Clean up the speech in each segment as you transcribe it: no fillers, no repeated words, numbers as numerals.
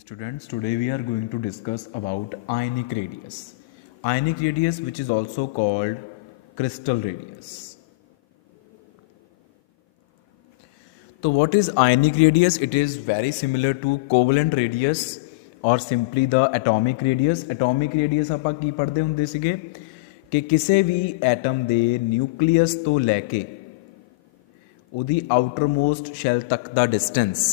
Students, today we are going to discuss about ionic radius. Ionic radius, which is also called crystal radius. So what is ionic radius? It is very similar to covalent radius or simply the atomic radius. Atomic radius ਆਪਾਂ ਕੀ ਪੜ੍ਹਦੇ ਹੁੰਦੇ ਸੀਗੇ ਕਿ ਕਿਸੇ ਵੀ atom ਦੇ nucleus ਤੋਂ ਲੈ ਕੇ ਉਹਦੀ outermost shell ਤੱਕ ਦਾ distance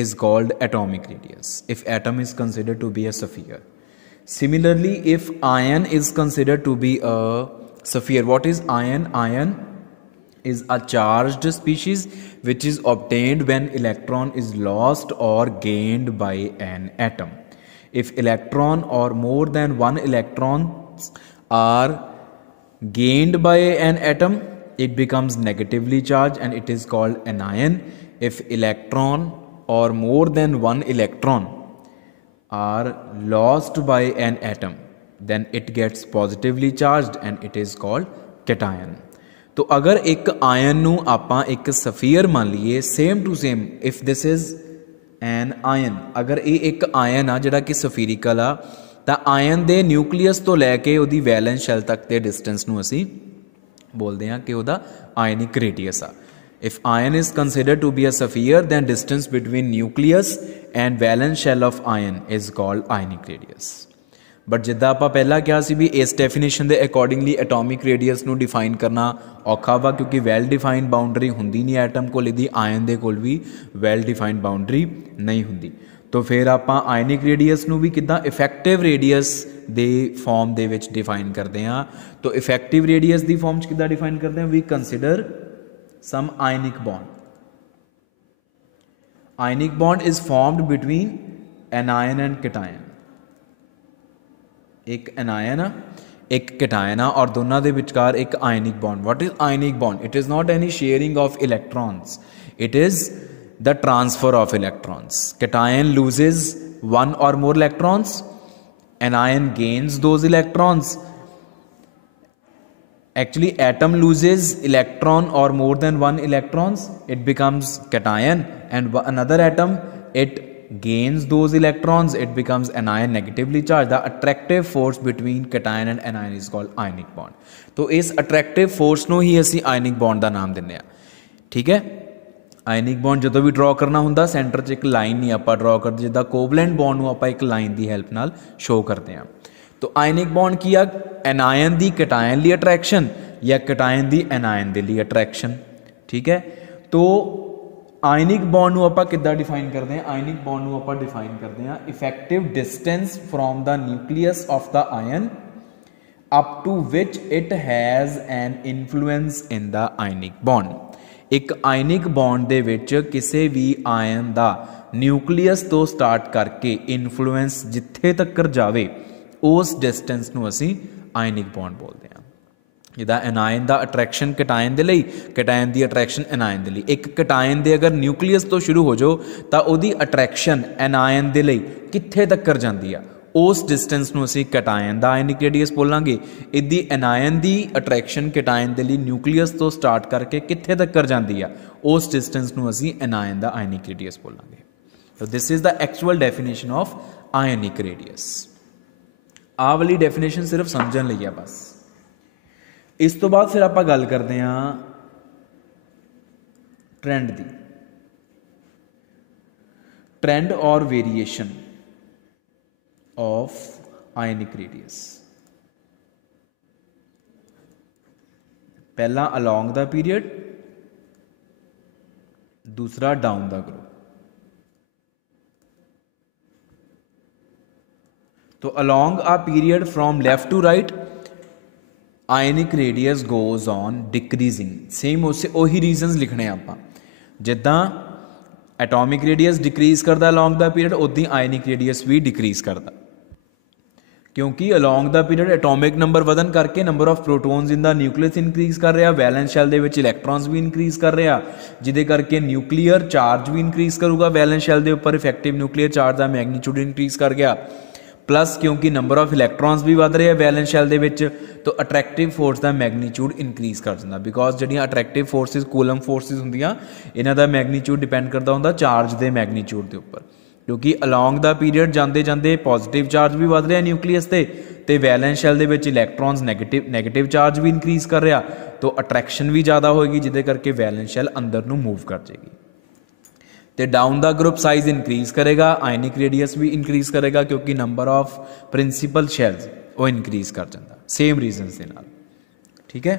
is called atomic radius if atom is considered to be a sphere. Similarly, if ion is considered to be a sphere, what is ion? Ion is a charged species which is obtained when electron is lost or gained by an atom. If electron or more than one electrons are gained by an atom, it becomes negatively charged and it is called anion. If electron or more than one electron are lost by an atom, then it gets positively charged and it is called cation. तो अगर एक ion नू आपां एक sphere मान लीए same to same, if this is an ion, अगर ये एक आयन आ जिहड़ा कि सफीरिकल आ तां आयन दे न्यूक्लीअस तो लैके उहदी वैलेंस शैल तक दे डिस्टेंस नू असीं बोलते हैं कि उहदा आयनिक रेडियस आ. If ion is considered to be a sphere, then distance between nucleus and valence shell of ion is called ionic radius. But जिद्दां आपां पहला कहा सी भी इस डेफिनेशन दे अकॉर्डिंगली एटॉमिक रेडियस नू डिफाइन करना औखा वा क्योंकि वैल डिफाइंड बाउंड्री हुंदी नहीं एटम कोल, इहदी आयन दे कोल भी वैल डिफाइंड बाउंड्री नहीं हुंदी. तो फिर आपां आयनिक रेडियस नू भी किद्दां इफेक्टिव रेडियस दे फॉर्म दे विच डिफाइन करदे हां. तो इफेक्टिव रेडियस दी फॉर्म च किद्दां डिफाइन करदे हां? We consider some ionic bond. Ionic bond is formed between anion and cation. एक anion आ, एक cation आ और दोनों दे विचकार एक ionic bond. What is ionic bond? It is not any sharing of electrons. It is the transfer of electrons. Cation loses one or more electrons. Anion gains those electrons. Actually, atom loses electron or more than one electrons, it becomes cation, and another atom, it gains those electrons, it becomes anion, negatively charged. The attractive force between cation and anion is called ionic bond. तो इस attractive force ਨੂੰ ही ਅਸੀਂ ionic bond ਦਾ ਨਾਮ ਦਿੰਦੇ ਆ. ठीक है, ionic bond ਜਦੋਂ ਵੀ ਡਰਾ ਕਰਨਾ ਹੁੰਦਾ ਸੈਂਟਰ 'ਚ ਇੱਕ ਲਾਈਨ ਨਹੀਂ ਆਪਾਂ ਡਰਾ ਕਰਦੇ, ਜਿੱਦਾਂ ਕੋਵਲੈਂਟ ਬੌਂਡ ਨੂੰ ਆਪਾਂ ਇੱਕ ਲਾਈਨ ਦੀ ਹੈਲਪ ਨਾਲ ਸ਼ੋ ਕਰਦੇ ਹਾਂ. तो आयनिक बॉन्ड की एनायन दी कैटायन ली अट्रैक्शन या कैटायन दी एनायन दे ली अट्रैक्शन. ठीक है, तो आयनिक बॉन्ड नू आपां किद्दां डिफाइन करते हैं? आयनिक बॉन्ड नू आपां डिफाइन करते हैं effective distance from the nucleus of the ion up to which it has an influence in the ionic bond. एक आयनिक बॉन्ड दे विच किसी भी आयन दा न्यूक्लियस तो स्टार्ट करके इन्फ्लुएंस जिथे तक जावे उस डिस्टेंस ਨੂੰ ਅਸੀਂ ਆਇਨਿਕ ਬੌਂਡ ਬੋਲਦੇ ਹਾਂ. ਜਿਹਦਾ ਐਨਾਇਨ ਦਾ ਅਟਰੈਕਸ਼ਨ ਕਟਾਇਨ ਦੇ ਲਈ, ਕਟਾਇਨ ਦੀ ਅਟਰੈਕਸ਼ਨ ਐਨਾਇਨ ਦੇ ਲਈ. ਇੱਕ ਕਟਾਇਨ ਦੇ ਅਗਰ ਨਿਊਕਲੀਅਸ ਤੋਂ ਸ਼ੁਰੂ ਹੋ ਜਾਓ ਤਾਂ ਉਹਦੀ ਅਟਰੈਕਸ਼ਨ ਐਨਾਇਨ ਦੇ ਲਈ ਕਿੱਥੇ ਤੱਕ ਜਾਂਦੀ ਆ, ਉਸ ਡਿਸਟੈਂਸ ਨੂੰ ਅਸੀਂ ਕਟਾਇਨ ਦਾ ਆਇਨਿਕ ਰੇਡੀਅਸ ਬੋਲਾਂਗੇ. ਇਹਦੀ ਐਨਾਇਨ ਦੀ ਅਟਰੈਕਸ਼ਨ ਕਟਾਇਨ ਦੇ ਲਈ ਨਿਊਕਲੀਅਸ ਤੋਂ ਸਟਾਰਟ ਕਰਕੇ ਕਿੱਥੇ ਤੱਕ ਜਾਂਦੀ ਆ, ਉਸ ਡਿਸਟੈਂਸ ਨੂੰ ਅਸੀਂ ਐਨਾਇਨ ਦਾ ਆਇਨਿਕ ਰੇਡੀਅਸ ਬੋਲਾਂਗੇ. So this is the actual definition of ionic radius. ਆਹ ਵਾਲੀ ਡੈਫੀਨੇਸ਼ਨ ਸਿਰਫ ਸਮਝਣ ਲਈ ਆ ਬਸ. ਇਸ ਤੋਂ ਬਾਅਦ ਫਿਰ ਆਪਾਂ ਗੱਲ ਕਰਦੇ ਹਾਂ ਟ੍ਰੈਂਡ ਦੀ. ਟ੍ਰੈਂਡ ਔਰ ਵੇਰੀਏਸ਼ਨ ਆਫ ਆਇਨਿਕ ਰੇਡੀਅਸ. ਪਹਿਲਾ ਅਲੋਂਗ ਦਾ ਪੀਰੀਅਡ, ਦੂਸਰਾ ਡਾਊਨ ਦਾ ਗਰੁੱਪ. तो along a period from left to right ionic radius goes on decreasing. Same उससे ਉਹੀ रीजनस लिखने ਆਪਾਂ. ਜਿੱਦਾਂ atomic radius decrease करता along the period ਉਦਾਂ ionic radius भी decrease करता, क्योंकि along the period atomic number ਵਧਣ ਕਰਕੇ number of protons in the nucleus increase ਕਰ ਰਿਹਾ, valence shell ਦੇ ਵਿੱਚ electrons ਵੀ increase ਕਰ ਰਿਹਾ, ਜਿਹਦੇ ਕਰਕੇ nuclear charge भी increase ਕਰੂਗਾ valence shell ਦੇ ਉੱਪਰ, effective nuclear charge ਦਾ magnitude increase ਕਰ ਗਿਆ. प्लस क्योंकि नंबर ऑफ इलैक्ट्रॉन्स भी वध रहे हैं वैलेंस शैल दे विच, तो अट्रैक्टिव फोर्स का मैगनीट्यूड इंक्रीज कर दिंदा. बिकॉज जिहड़ियां अट्रैक्टिव फोर्सिस कूलम फोर्सिस हुंदियां इन्हां दा मैगनीट्यूड डिपेंड करता हुंदा चार्ज के मैगनीट्यूड के उपर. क्योंकि अलॉन्ग द पीरियड जाते जाते पॉजिटिव चार्ज भी वध रहा न्यूक्लीयस ते वैलेंस शैल दे विच इलैक्ट्रॉन्स नैगेटिव चार्ज भी इनक्रीज कर रहा, तो अट्रैक्शन भी ज़्यादा होएगी जिदे करके वैलेंस शैल अंदर नूं मूव कर जाएगी। तो down the group size increase करेगा, आयनिक रेडियस भी इनक्रीज करेगा क्योंकि नंबर ऑफ प्रिंसीपल शैल्स वो इनक्रीज कर जाता, सेम रीजनस के नाल। ठीक है,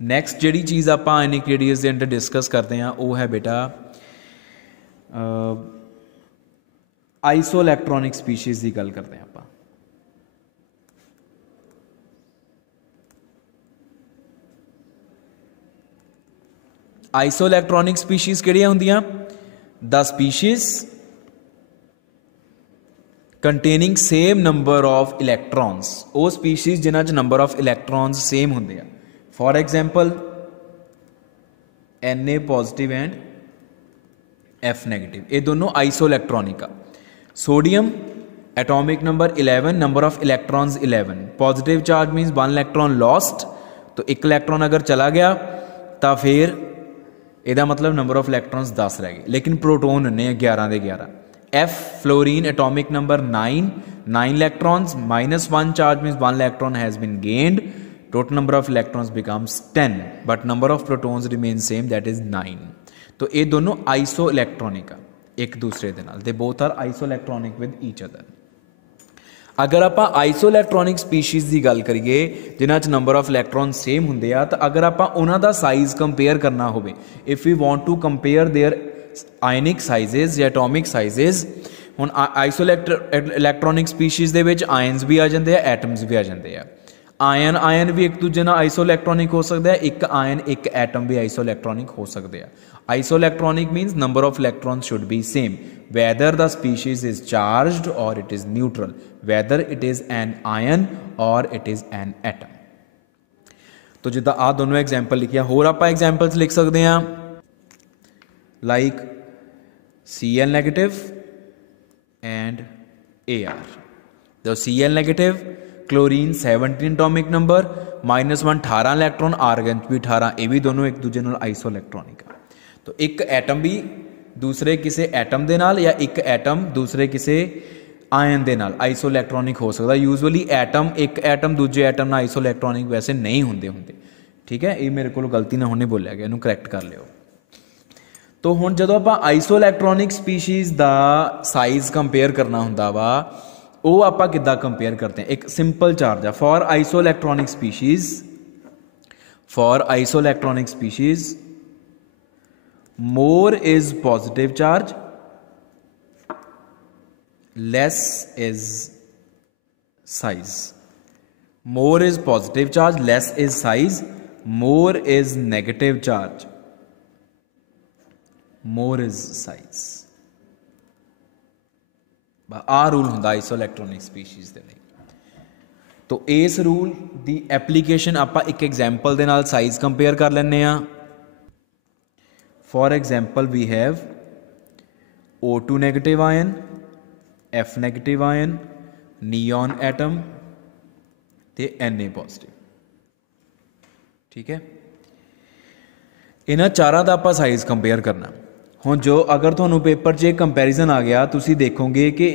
नैक्सट जिहड़ी चीज़ आप आयनिक रेडियस के अंदर डिस्कस करते हैं वो है बेटा आइसो इलैक्ट्रॉनिक स्पीशीज़ की गल करते हैं आप। आइसो इलैक्ट्रॉनिक स्पीशीज़ किहड़ियां हुंदियां? The species containing same number of electrons, वो स्पीशीज़ जिन्हां च नंबर ऑफ इलैक्ट्रॉन्स सेम हुंदे आ। For example Na positive and F negative, ये दोनों आइसो इलैक्ट्रॉनिक आ। Sodium atomic number 11, number of electrons 11, positive charge minus 1 electron lost, तो 1 electron अगर चला गया तो फिर ਇਹਦਾ मतलब नंबर ऑफ इलैक्ट्रॉन्स 10 रह गए, लेकिन प्रोटोन ने 11 ਦੇ 11। F fluorine atomic number 9 electrons, -1 charge means 1 electron has been gained, total number of electrons becomes 10 but number of protons remain same that is 9। तो ये दोनों आइसो इलैक्ट्रॉनिक आ एक दूसरे के नाल, they both are isoelectronic with each other. अगर आप iso electronic species की गल करिए जिन्हां च नंबर ऑफ इलैक्ट्रॉन सेम होंदे आ, तो अगर आप उन्हां दा साइज़ कंपेयर करना हो, if you want to compare their ionic sizes या एटॉमिक साइजेज, हुण आइसो इलैक्ट्रॉनिक स्पीशीज़ दे विच आयन्स भी आ जाते हैं, एटम्स भी आ जाते हैं। आयन भी एक दूजे नाल आइसो इलैक्ट्रॉनिक हो सकता है, एक आयन एक एटम भी आइसो इलैक्ट्रॉनिक हो सकते हैं। Isoelectronic means number of electrons should be same whether the species is charged or it is neutral, whether it is an ion or it is an atom। तो जिद्दां आ दोनों example लिखिया, होर आप examples लिख सकते हैं like Cl negative and Ar। तो Cl negative chlorine 17 atomic number, -1 18 electron, argon भी 18, ये भी दोनों एक दूजे नाल आइसो इलैक्ट्रॉनिक है। तो एक एटम भी दूसरे किसी एटम के नाल या एक एटम दूसरे किसी आयन के नाल आइसो इलैक्ट्रॉनिक हो सकता। यूजअली एक एटम दूजे एटम नाल आइसो इलैक्ट्रॉनिक वैसे नहीं होंगे। ठीक है, ये मेरे को गलती ना होने बोलिया गया, इनू करैक्ट कर लियो। तो हुण जदों आपां आइसो इलैक्ट्रॉनिक स्पीशीज़ का साइज कंपेयर करना हुंदा वा, वो आपां किद्दां कंपेयर करते हैं? एक सिंपल चार्ज है for iso electronic species more is positive charge, less is size. More is positive charge, less is size. More is negative charge, more is size। आ रूल हुंदा आइसो इलैक्ट्रॉनिक स्पीशीज़ दे लई। तो इस rule the application आपां एक example दे नाल size compare कर लैंदे आ। For example, we have O2 negative ion, F negative ion, neon atom ते Na positive। ठीक है, इन्हां चारां दा आपां साइज कंपेयर करना। हुण जो अगर तुहानूं पेपर 'च कंपैरिजन आ गया, तुसीं देखोगे कि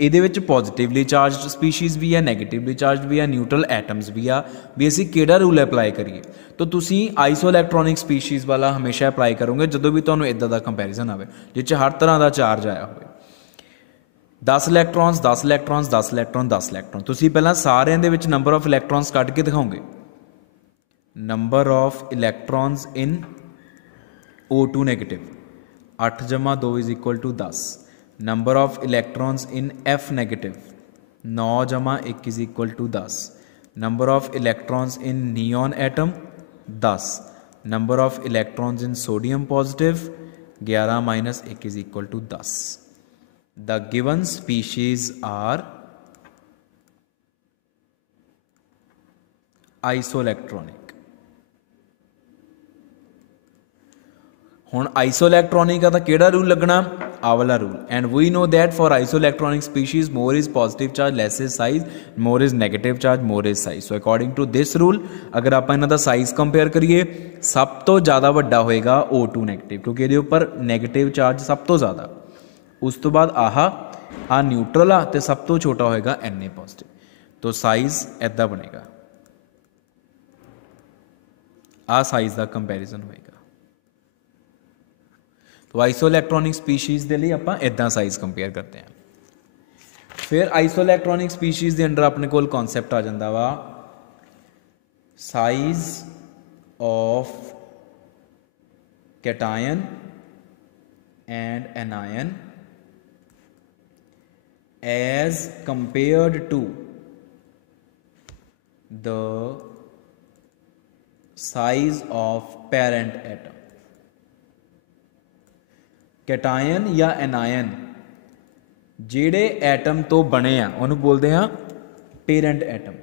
ਇਹਦੇ ਵਿੱਚ ਪੋਜ਼ਿਟਿਵਲੀ ਚਾਰਜਡ ਸਪੀਸ਼ੀਜ਼ ਵੀ ਹੈ, ਨੈਗੇਟਿਵਲੀ ਚਾਰਜਡ ਵੀ ਹੈ, ਨਿਊਟਰਲ ਐਟਮਸ ਵੀ ਆ, ਵੀ ਅਸੀਂ ਕਿਹੜਾ ਰੂਲ ਅਪਲਾਈ ਕਰੀਏ। ਤਾਂ ਤੁਸੀਂ ਆਈਸੋ ਇਲੈਕਟ੍ਰੋਨਿਕ ਸਪੀਸ਼ੀਜ਼ ਵਾਲਾ ਹਮੇਸ਼ਾ ਅਪਲਾਈ ਕਰੋਗੇ ਜਦੋਂ ਵੀ ਤੁਹਾਨੂੰ ਇੱਦਾਂ ਦਾ ਕੰਪੈਰੀਜ਼ਨ ਆਵੇ ਜਿਸ 'ਚ ਹਰ ਤਰ੍ਹਾਂ ਦਾ ਚਾਰਜ ਆਇਆ ਹੋਵੇ। 10 ਇਲੈਕਟ੍ਰੋਨਸ 10 ਇਲੈਕਟ੍ਰੋਨਸ 10 ਇਲੈਕਟ੍ਰੋਨ 10 ਇਲੈਕਟ੍ਰੋਨ, ਤੁਸੀਂ ਪਹਿਲਾਂ ਸਾਰਿਆਂ ਦੇ ਵਿੱਚ ਨੰਬਰ ਆਫ ਇਲੈਕਟ੍ਰੋਨਸ ਕੱਢ ਕੇ ਦਿਖਾਓਗੇ। Number of electrons in O2 negative 8 + 2 = 10। Number of electrons in F negative 9 + 1 = 10। Number of electrons in neon atom 10। Number of electrons in sodium positive 11 - 1 = 10। The given species are isoelectronic. हुण isoelectronic का किहड़ा rule लगना? आ वाला rule. And we know that for isoelectronic species more is positive charge, less is size, more is negative charge, more is size. So according to this rule अगर आप इन्हां दा साइज कंपेयर करिए सब तो ज़्यादा वड्डा होएगा O2 नैगेटिव, क्योंकि ये ऊपर नैगेटिव चार्ज सब तो ज़्यादा। उस तो बाद आ न्यूट्रल आ तो सब तो छोटा होएगा Na पॉजिटिव। तो साइज़ ऐदा बनेगा, आ साइज़ का कंपैरिजन होएगा। तो आइसोइलैक्ट्रॉनिक स्पीशीज़ के लिए आप इदा साइज़ कंपेयर करते हैं। फिर आइसोइलैक्ट्रॉनिक स्पीशीज़ के अंडर अपने को कॉन्सैप्ट आ जाता वा size of cation and anion as compared to the size of parent atom। Cation या एनायन ਜਿਹੜੇ ਐਟਮ ਤੋਂ ਬਣੇ ਆ ਉਹਨੂੰ ਬੋਲਦੇ ਆ ਪੇਰੈਂਟ ਐਟਮ।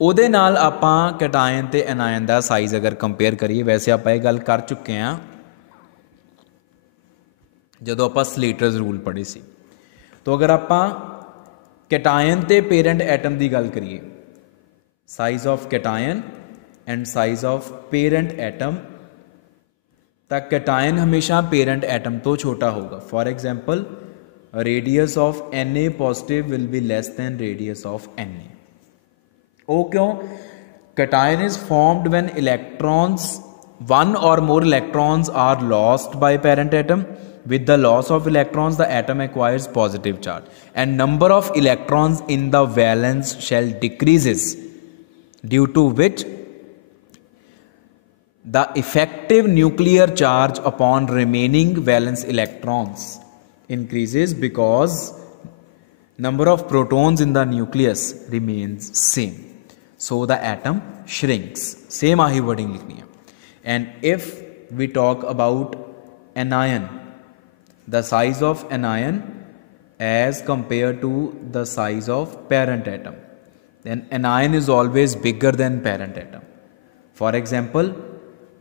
ਉਹਦੇ ਨਾਲ ਆਪਾਂ ਕੈਟਾਇਨ ਤੇ ਐਨਾਇਨ ਦਾ ਸਾਈਜ਼ ਅਗਰ ਕੰਪੇਅਰ ਕਰੀਏ, ਵੈਸੇ ਆਪਾਂ ਇਹ ਗੱਲ ਕਰ ਚੁੱਕੇ ਆ ਜਦੋਂ ਆਪਾਂ ਸਲੇਟਰਸ ਰੂਲ ਪੜ੍ਹੇ ਸੀ। तो अगर आप कैटायन ते पेरेंट एटम की गल करिए, size of cation and size of parent atom, तो कैटायन हमेशा पेरेंट एटम तो छोटा होगा। For example radius of Na positive will be less than radius of Na। वो क्यों? Cation is formed when electrons, one और more electrons are lost by parent atom. With the loss of electrons, the atom acquires positive charge, and number of electrons in the valence shell decreases, due to which the effective nuclear charge upon remaining valence electrons increases because number of protons in the nucleus remains same, so the atom shrinks। same आही wording लिखनी है। And if we talk about anion, the size of anion as compared to the size of parent atom, then anion is always bigger than parent atom। For example,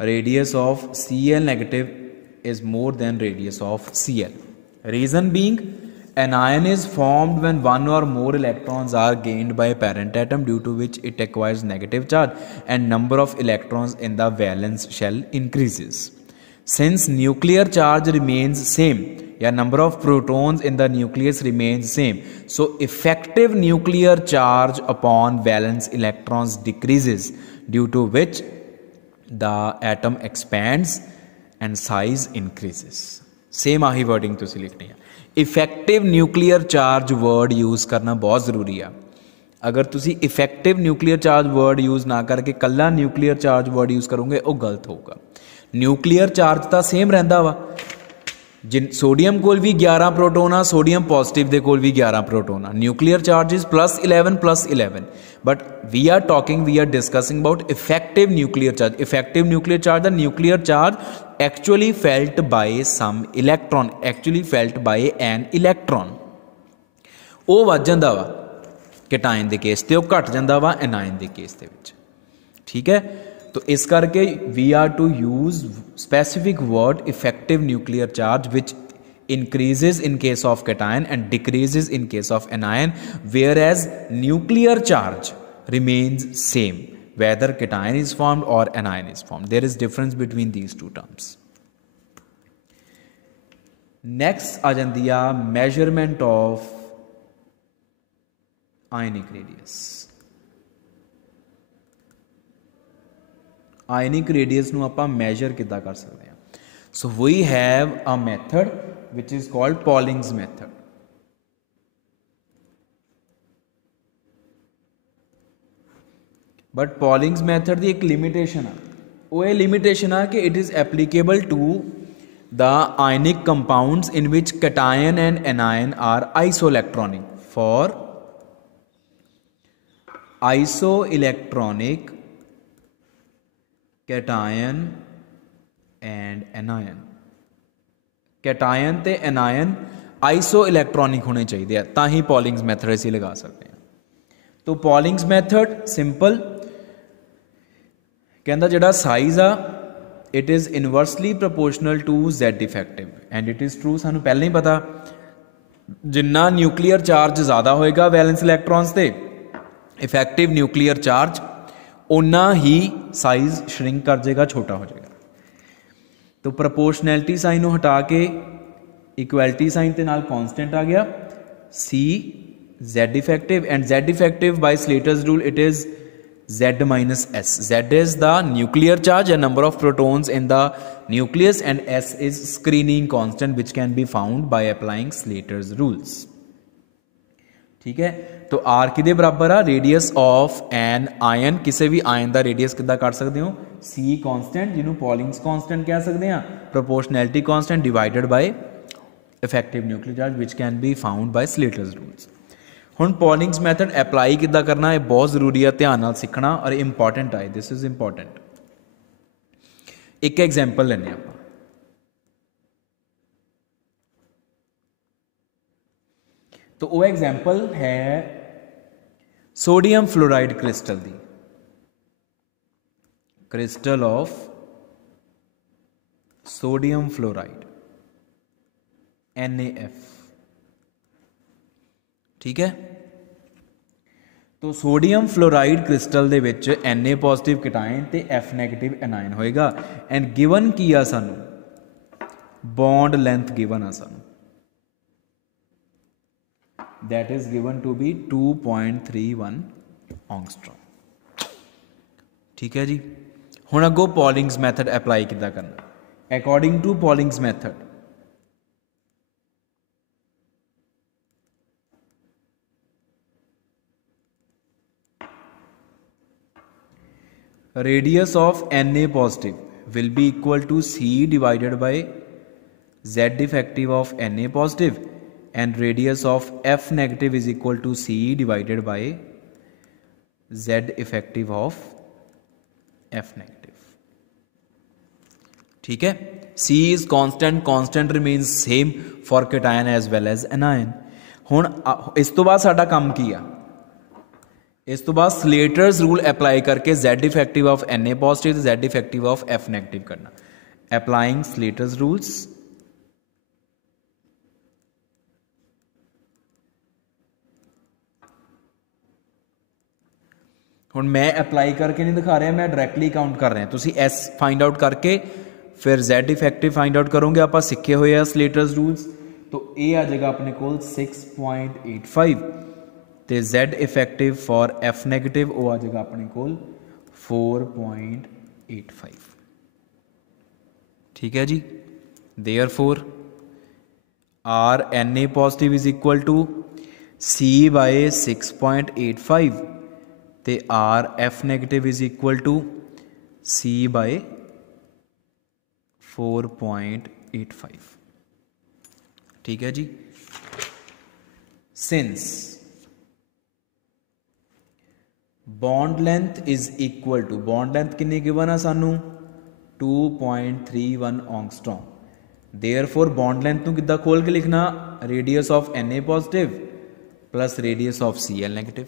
radius of Cl negative is more than radius of Cl। Reason being, anion is formed when one or more electrons are gained by parent atom, due to which it acquires negative charge and number of electrons in the valence shell increases। Since nuclear charge remains same, या number of protons in the nucleus remains same, so effective nuclear charge upon valence electrons decreases, due to which the atom expands and size increases। same आही wording तुसी लिखनी है। effective nuclear charge word use करना बहुत ज़रूरी है। अगर तुसी effective nuclear charge word use ना करके कल्ला nuclear charge word use करोगे वो गलत होगा। न्यूक्लीयर चार्ज तो सेम रहिंदा वा, जिन सोडियम कोल भी 11 प्रोटोन आ, सोडियम पॉजिटिव दे कोल भी 11 प्रोटोन आ। Nuclear charge is +11 but we are discussing about effective nuclear charge. Effective nuclear charge the nuclear charge actually felt by some electron, actually felt by an electron. वो वध जांदा वा cation दे case ते, वो घट जांदा वा एनायन दे केस दे विच। ठीक है, तो इस करके we are to use specific word effective nuclear charge which increases in case of cation and decreases in case of anion, whereas nuclear charge remains same whether cation is formed or anion is formed. There is difference between these two terms. Next आ जांदी आ measurement of ionic radius. Ionic radius नूं आपां measure किद्दां कर सकते हैं? So we have a method which is called Pauling's method. But Pauling's method की एक लिमिटेशन है, वो ये लिमिटेशन है कि it is applicable to the ionic compounds in which cation and anion are isoelectronic. For isoelectronic cation and anion, cation ते anion isoelectronic होने चाहिए ताही पॉलिंग्स मैथड असी लगा सकते हैं। तो पॉलिंग्स मैथड सिंपल कहता जिहड़ा साइज आ it is inversely proportional to Z effective and it is true. सानू पहले ही पता जिन्ना न्यूक्लीयर चार्ज ज़्यादा होएगा वैलेंस इलैक्ट्रॉन्स ते इफेक्टिव न्यूक्लीयर चार्ज उन्ना ही साइज श्रिंक कर जाएगा, छोटा हो जाएगा। तो प्रोपोर्शनैलिटी साइन हटा के इक्वैलिटी साइन ते नाल कॉन्स्टेंट आ गया C Z effective and Z effective by Slater's rule it is Z minus S. Z is the nuclear charge and number of protons in the nucleus and S is screening constant which can be found by applying Slater's rules. ठीक है, तो R किदे बराबर आ radius of an ion, किसी भी ion का radius किदा cut सकते हो C कॉन्स्टेंट जिन्होंने पॉलिंग्स कॉन्स्टेंट कह सकते हैं, proportionality constant divided by effective nuclear charge which can be found by Slater's rules. हुण पॉलिंग्स मैथड अप्लाई किद्दां करना है बहुत जरूरी है, ध्यान नाल सीखना और इंपॉर्टेंट है, दिस इज इंपॉर्टेंट। एक एग्जाम्पल लेने आप, तो वो एग्जाम्पल है सोडियम फ्लोराइड क्रिस्टल दी, crystal of sodium fluoride NaF। ठीक है, तो सोडियम फ्लोराइड क्रिस्टल दे विच Na पॉजिटिव कैटायन ते F नैगेटिव एनायन होएगा एंड गिवन की आ सानू बॉन्ड लेंथ गिवन आ सानू that is given to be 2.31 angstrom. ठीक है जी, हुण अगो पॉलिंग्स मैथड अप्लाई किद्दां करना, according to Pauling's method radius of Na positive will be equal to C divided by Z effective of Na positive and radius of F negative is equal to C divided by Z effective of F negative। ठीक है, C is constant, constant remains same for cation as well as anion। हुण इस तो बाद साडा काम की आ, इस तो बाद स्लेटर्स रूल अप्लाई करके Z effective of Na positive Z effective of F negative करना, अप्लाइंग स्लेटर्स रूल्स। हुण मैं अप्लाई करके नहीं दिखा रहा, मैं डायरैक्टली काउंट कर रहा, तुसी S फाइंड आउट करके फिर Z इफेक्टिव फाइंड आउट करोगे, आप सीखे हुए हैं स्लेटर्स रूल्स, तो ये आ जाएगा अपने को 6.85 ते Z effective for F negative वो आ जाएगा अपने को 4.85। ठीक है जी, therefore R Na positive is equal to C by 6.85 ते R F negative is equal to C by 4.85। ठीक है जी, since bond length is equal to, bond length कितनी गिवन है सानू 2.31 एंगस्ट्रॉम, देयरफॉर बॉन्ड लेंथ नू किद्दां खोल के लिखना radius of Na positive plus radius of Cl negative,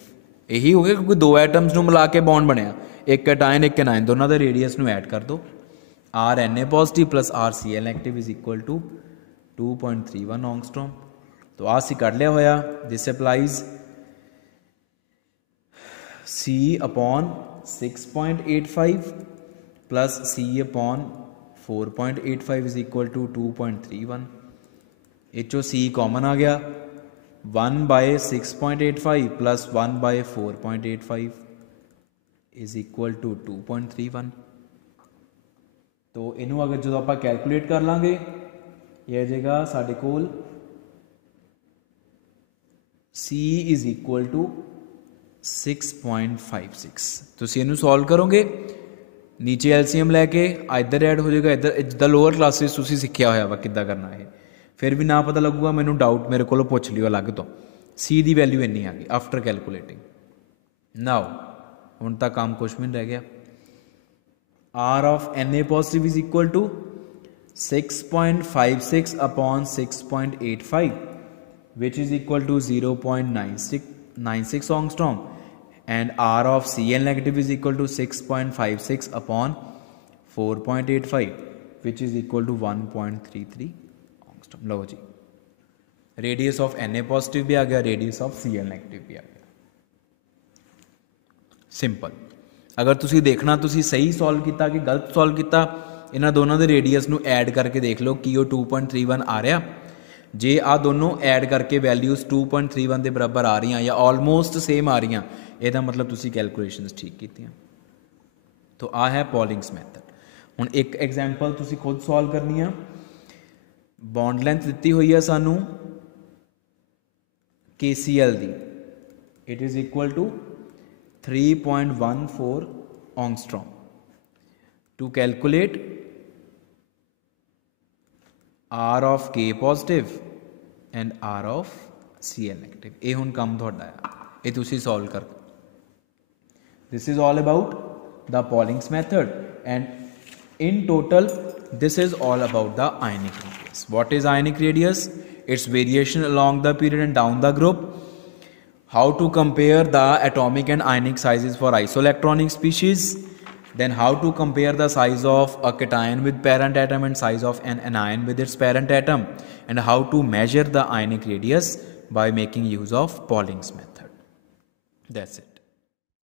यही हो गया क्योंकि दो एटम्स नू मिला के बॉन्ड बनया, एक कैटायन एक एनायन, दोनों के रेडियस नू ऐड कर दो, R Na positive plus R Cl negative is equal to 2.31 angstrom. तो आ सी कट लिया होया, this applies C upon 6.85 plus C upon 4.85 is equal to 2.31। HO C common आ गया, 1 by 6.85 plus 1 by 4.85 is equal to 2.31। तो इनू अगर जो आप कैलकुलेट कर लांगे ये आ जाएगा साढ़े कोल C is equal to 6.56। तुसीं इनू सॉल्व करोगे, नीचे LCM लैके इधर ऐड हो जाएगा, इधर जिदा लोअर क्लासिस तुसीं सीखिया होया वा किद्दां करना है, फिर भी ना पता लगूगा मैनू डाउट मेरे को पुछ लियो अलग तो, C की वैल्यू इन्नी आ गई आफ्टर कैलकुलेटिंग। नाउ हुण तक काम कुछ भी नहीं रह गया, R of Na positive is equal to 6.56 upon 6.85 which is equal to 0.96 angstrom and R of Cl negative is equal to 6.56 upon 4.85 which is equal to 1.33 angstrom. लो जी, रेडियस ऑफ Na पॉजिटिव भी आ गया, radius of Cl negative भी आ गया, simple. अगर तुसी देखना तुसी सही सॉल्व किया कि गलत सॉल्व किया, इन्होंने दोनों के रेडियस नू ऐड करके देख लो कि वो 2.31 आ रहा, जे आ दोनों ऐड करके वैल्यूज़ 2.31 के बराबर आ रही या ऑलमोस्ट सेम आ रही, यदा मतलब तुसी कैलकुलेशनस ठीक कीतियां। तो आ है पॉलिंग्स मैथड। हुण एक एग्जाम्पल तुसी खुद सॉल्व करनी है। बॉन्ड लेंथ दी हुई है सानू KCl दी, it is equal to 3.14 angstrom. To calculate R of K positive and R of Cl negative, ये हुण काम तुहाडा है, ये तुसी सॉल्व कर। This is all about the Pauling's method, and in total this is all about the ionic radius. What is ionic radius? Its variation along the period and down the group. How to compare the atomic and ionic sizes for isoelectronic species. Then how to compare the size of a cation with parent atom and size of an anion with its parent atom, and how to measure the ionic radius by making use of Pauling's method. That's it.